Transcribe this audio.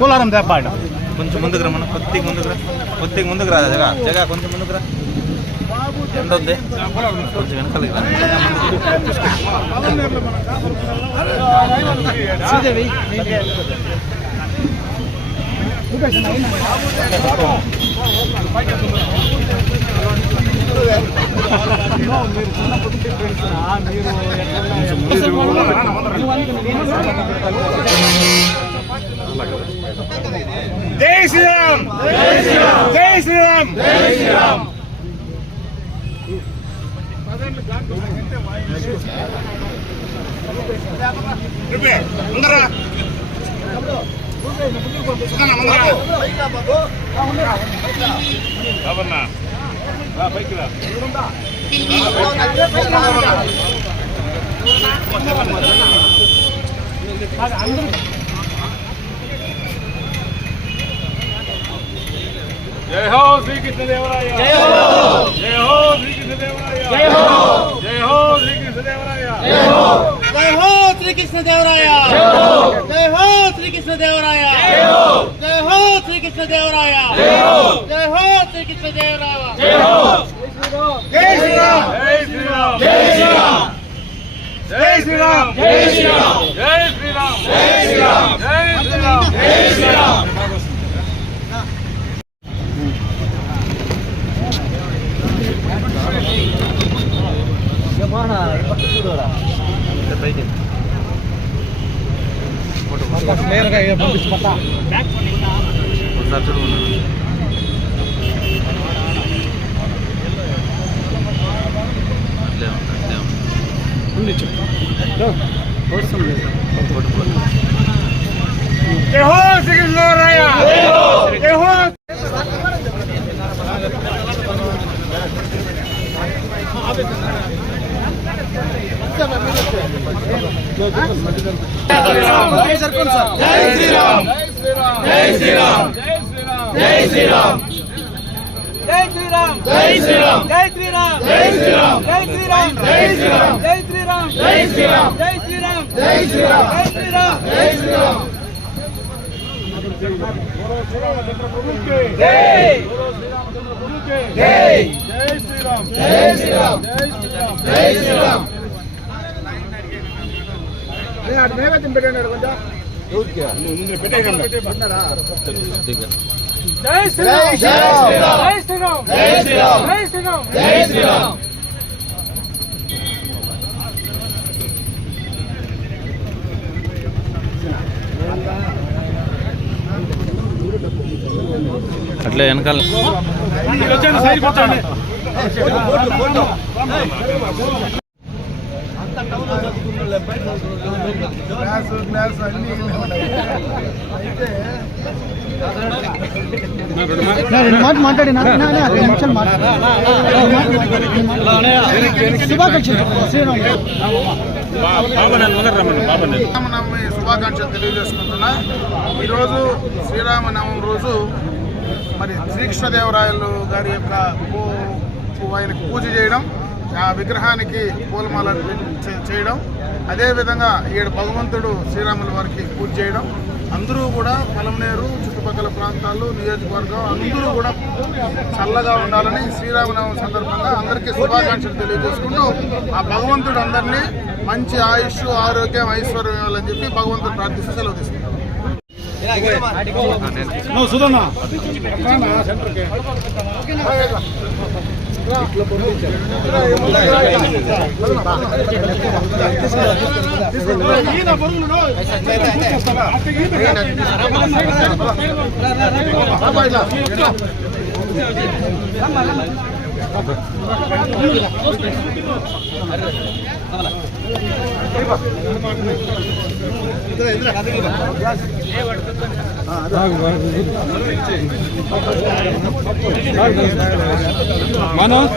పోలారం దేపాడ కొంచెం ముందుకు రా, మనం కొద్దిగా ముందుకు రా జగ కొంచెం ముందుకు రా. ఎంత వద్దే కొంచెం వెనకాలకి రా. జై శ్రీరామ్, జై శ్రీరామ్, జై శ్రీరామ్, జై శ్రీరామ్. జై హో శ్రీకృష్ణదేవరాయ, జై హో, జై హో శ్రీకృష్ణదేవరాయ, జై హో, జై హో శ్రీకృష్ణదేవరాయ, జై హో, జై హో శ్రీకృష్ణదేవరాయ, జై హో, జై హో శ్రీకృష్ణదేవరాయ, జై హో, జై హో శ్రీకృష్ణదేవరాయ, జై హో, జై హో శ్రీకృష్ణదేవరాయ, జై హో. జై శ్రీరామ్, జై శ్రీరామ్, జై శ్రీరామ్, జై శ్రీరామ్, జై శ్రీరామ్, జై శ్రీరామ్, జై శ్రీరామ్, జై శ్రీరామ్, జై శ్రీరామ్. జై హో శ్రీకృష్ణదేవరాయ, జై హో, జై హో. జై శ్రీరామ్, జై శ్రీరామ్, జై శ్రీరామ్, జై శ్రీరామ్, జై శ్రీరామ్, జై శ్రీరామ్, జై శ్రీరామ్, జై శ్రీరామ్, జై శ్రీరామ్, జై శ్రీరామ్, జై శ్రీరామ్, జై శ్రీరామ్, జై శ్రీరామ్, జై శ్రీరామ్, జై శ్రీరామ్. జై జై జై శ్రీరామ్, జై శ్రీరామ్, జై శ్రీరామ్, జై శ్రీరామ్. నైవేద్యం పెట్టండి కొంచెం. జై శ్రీరామ్, జై శ్రీరామ్, జై శ్రీరామ్, జై శ్రీరామ్, జై శ్రీరామ్, జై శ్రీరామ్. అట్లే వెనకాల మాట్లాడినా శ్రీరామనవమి శుభాకాంక్షలు తెలియజేసుకుంటున్నా. ఈరోజు శ్రీరామనవమి రోజు మరి శ్రీకృష్ణదేవరాయలు గారి యొక్క ఆయనకు పూజ చేయడం, ఆ విగ్రహానికి పూలమాల చేయడం, అదేవిధంగా 7 భగవంతుడు శ్రీరాముల వారికి పూజ చేయడం, అందరూ కూడా పలమనేరు చుట్టుపక్కల ప్రాంతాలు నియోజకవర్గం అందరూ కూడా చల్లగా ఉండాలని శ్రీరామనవమి సందర్భంగా అందరికీ శుభాకాంక్షలు తెలియజేసుకుంటూ ఆ భగవంతుడు అందరినీ మంచి ఆయుష్, ఆరోగ్యం, ఐశ్వర్యం ఇవ్వాలని చెప్పి భగవంతుడు ప్రార్థిస్తూ సెలవు తీసుకుంటాం. మనోజ్